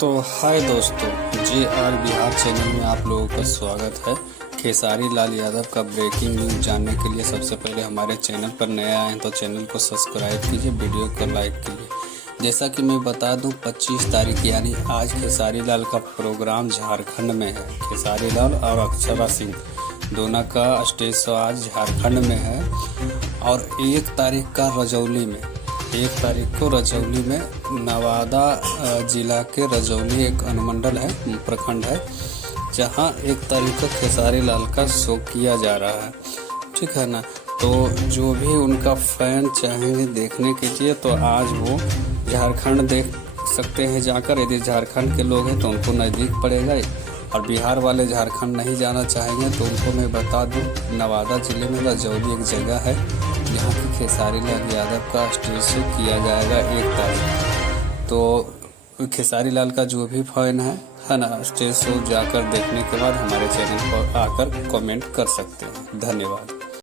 तो हाय दोस्तों, JR Bihar channel में आप लोगों का स्वागत है। खेसारी लाल यादव का ब्रेकिंग न्यूज़ जानने के लिए सबसे पहले हमारे चैनल पर नए आए हैं तो चैनल को सब्सक्राइब कीजिए, वीडियो को लाइक कीजिए। जैसा कि मैं बता दूं, 25 तारीख यानी आज खेसारी लाल का प्रोग्राम झारखंड में है। खेसारी लाल और अक्षरा सिंह दोनों का स्टेज शो आज झारखंड में है और 1 तारीख का रजौली में, 1 तारीख को रजौली में, नवादा जिला के रजौली एक अनुमंडल है, प्रखंड है, जहां 1 तारीख को खेसारी लाल का शो किया जा रहा है। ठीक है ना। तो जो भी उनका फैन चाहेंगे देखने के लिए तो आज वो झारखंड देख सकते हैं जाकर। यदि झारखंड के लोग हैं तो उनको नज़दीक पड़ेगा, और बिहार वाले झारखंड नहीं जाना चाहेंगे तो उनको मैं बता दूं, नवादा जिले में रजौली एक जगह है जहाँ की खेसारी लाल यादव का स्टेज शो किया जाएगा 1 तारीख। तो खेसारी लाल का जो भी फैन है ना, स्टेज शो जाकर देखने के बाद हमारे चैनल पर आकर कमेंट कर सकते हैं। धन्यवाद।